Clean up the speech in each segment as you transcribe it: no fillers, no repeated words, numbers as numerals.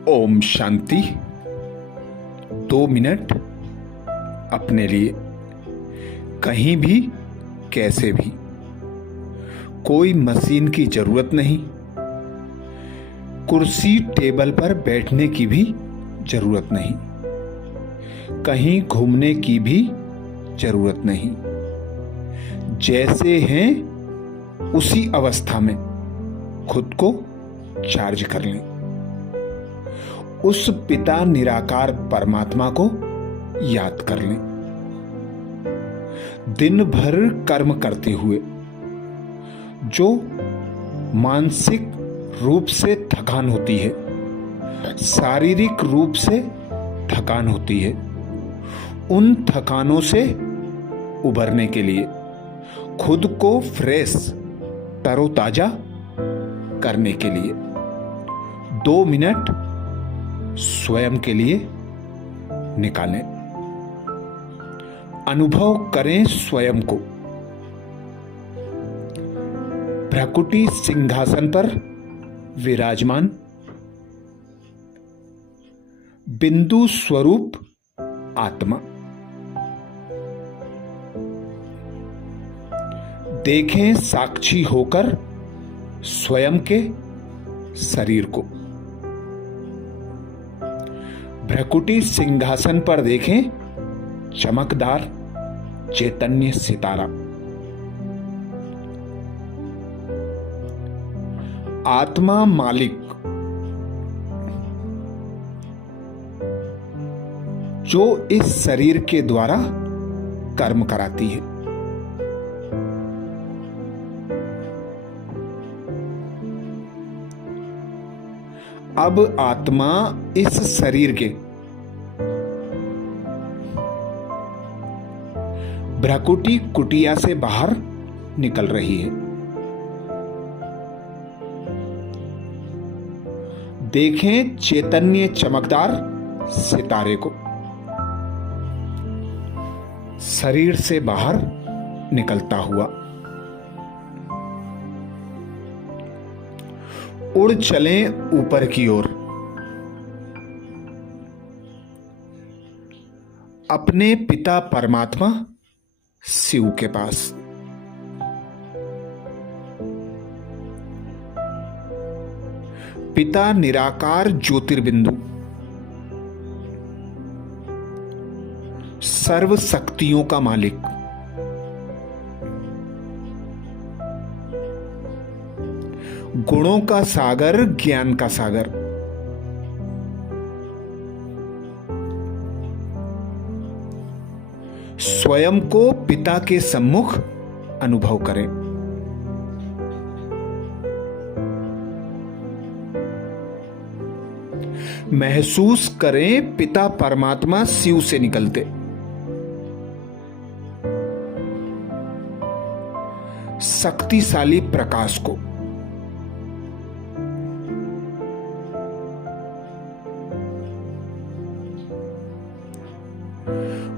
Om Shanti. 2 minute अपने लिए, कहीं भी कैसे भी। कोई मशीन की जरूरत नहीं, कुर्सी टेबल पर बैठने की भी जरूरत नहीं, कहीं घूमने की भी जरूरत नहीं। जैसे हैं उसी अवस्था में खुद को चार्ज कर लें। उस पिता निराकार परमात्मा को याद कर लें। दिन भर कर्म करते हुए जो मानसिक रूप से थकान होती है, शारीरिक रूप से थकान होती है, उन थकानों से उबरने के लिए, खुद को फ्रेश तरोताजा करने के लिए 2 मिनट स्वयं के लिए निकालें। अनुभव करें स्वयं को भ्रकुटी सिंहासन पर विराजमान बिंदु स्वरूप आत्मा। देखें साक्षी होकर स्वयं के शरीर को। भ्रकुटी सिंहासन पर देखें चमकदार चैतन्य सितारा। आत्मा मालिक जो इस शरीर के द्वारा कर्म कराती है। अब आत्मा इस शरीर के भ्रकुटी कुटिया से बाहर निकल रही है। देखें चैतन्य चमकदार सितारे को शरीर से बाहर निकलता हुआ। उड़ चलें ऊपर की ओर, अपने पिता परमात्मा शिव के पास। पिता निराकार ज्योतिर्बिंदु सर्व शक्तियों का मालिक, गुणों का सागर, ज्ञान का सागर, स्वयं को पिता के सम्मुख अनुभव करें। महसूस करें पिता परमात्मा शिव से निकलते शक्तिशाली प्रकाश को।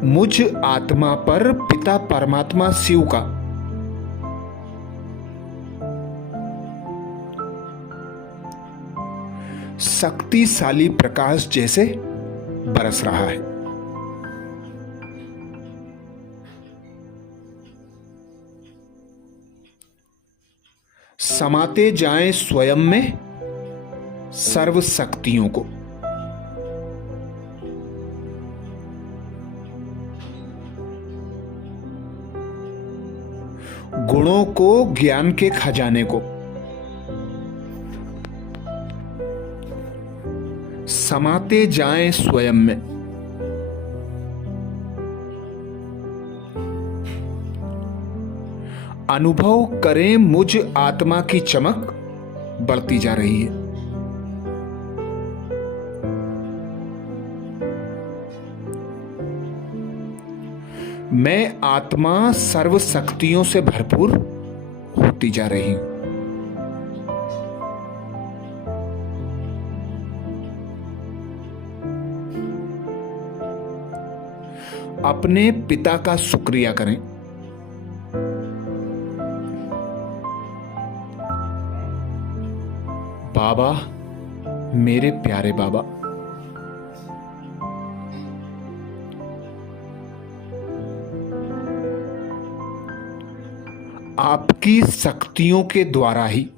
मुझ आत्मा पर पिता परमात्मा शिव का शक्तिशाली प्रकाश जैसे बरस रहा है। समाते जाएं स्वयं में सर्व शक्तियों को। गुणों को, ज्ञान के खजाने को समाते जाएं स्वयं में। अनुभव करें मुझ आत्मा की चमक बढ़ती जा रही है। मैं आत्मा सर्व शक्तियों से भरपूर होती जा रही हूं। अपने पिता का शुक्रिया करें। बाबा मेरे प्यारे बाबा। आपकी शक्तियों के द्वारा ही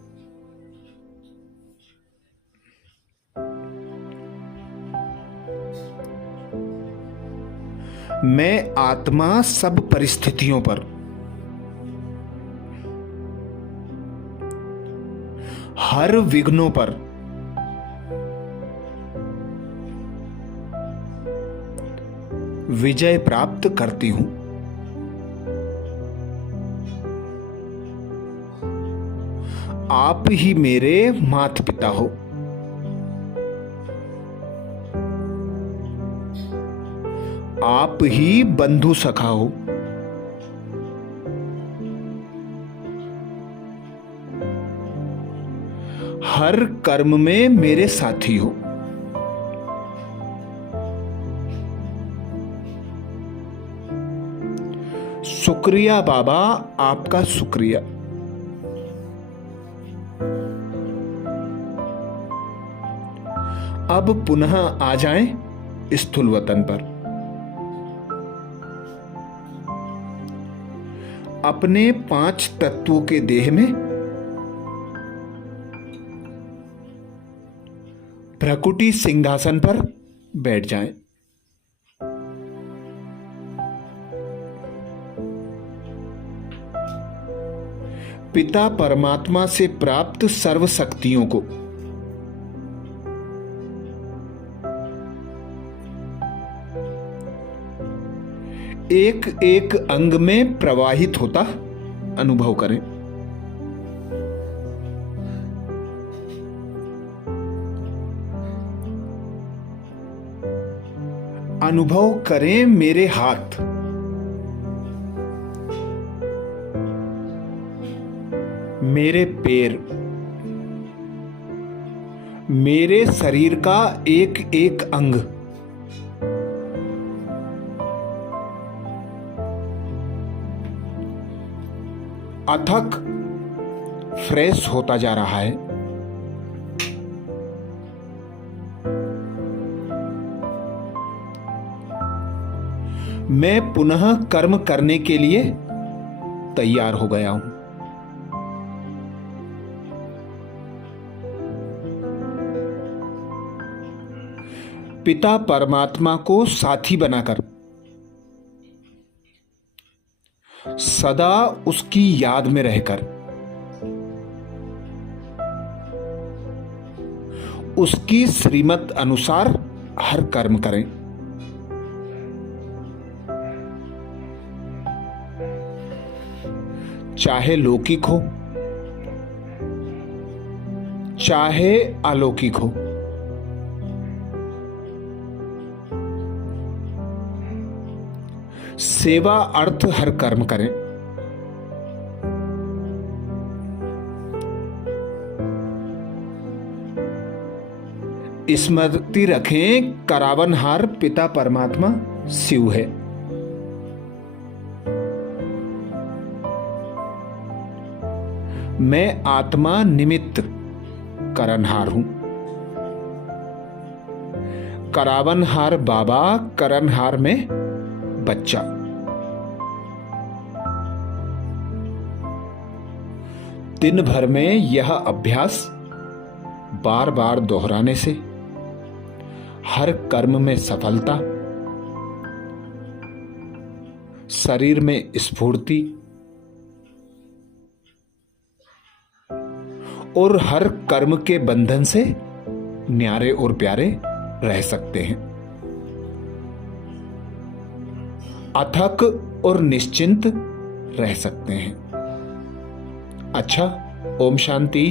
मैं आत्मा सब परिस्थितियों पर हर विघ्नों पर विजय प्राप्त करती हूं। आप ही मेरे माता पिता हो। आप ही बंधु सखा हो। हर कर्म में मेरे साथी हो। शुक्रिया बाबा, आपका शुक्रिया। अब पुनः आ जाएं स्थूल वतन पर। अपने 5 तत्वों के देह में प्रकृति सिंहासन पर बैठ जाएं। पिता परमात्मा से प्राप्त सर्व शक्तियों को एक एक अंग में प्रवाहित होता अनुभव करें। अनुभव करें मेरे हाथ, मेरे पैर, मेरे शरीर का एक एक अंग अथक फ्रेश होता जा रहा है। मैं पुनः कर्म करने के लिए तैयार हो गया हूं। पिता परमात्मा को साथी बनाकर सदा उसकी याद में रहकर उसकी श्रीमत अनुसार हर कर्म करें। चाहे लौकिक हो चाहे अलौकिक हो। सेवा अर्थ हर कर्म करें। स्मृति रखें, करावनहार पिता परमात्मा शिव है। मैं आत्मा निमित्त करनहार हूं। करावनहार बाबा, करनहार में बच्चा। दिन भर में यह अभ्यास बार बार दोहराने से हर कर्म में सफलता, शरीर में स्फूर्ति और हर कर्म के बंधन से न्यारे और प्यारे रह सकते हैं। अथक और निश्चिंत रह सकते हैं। अच्छा, ओम शांति।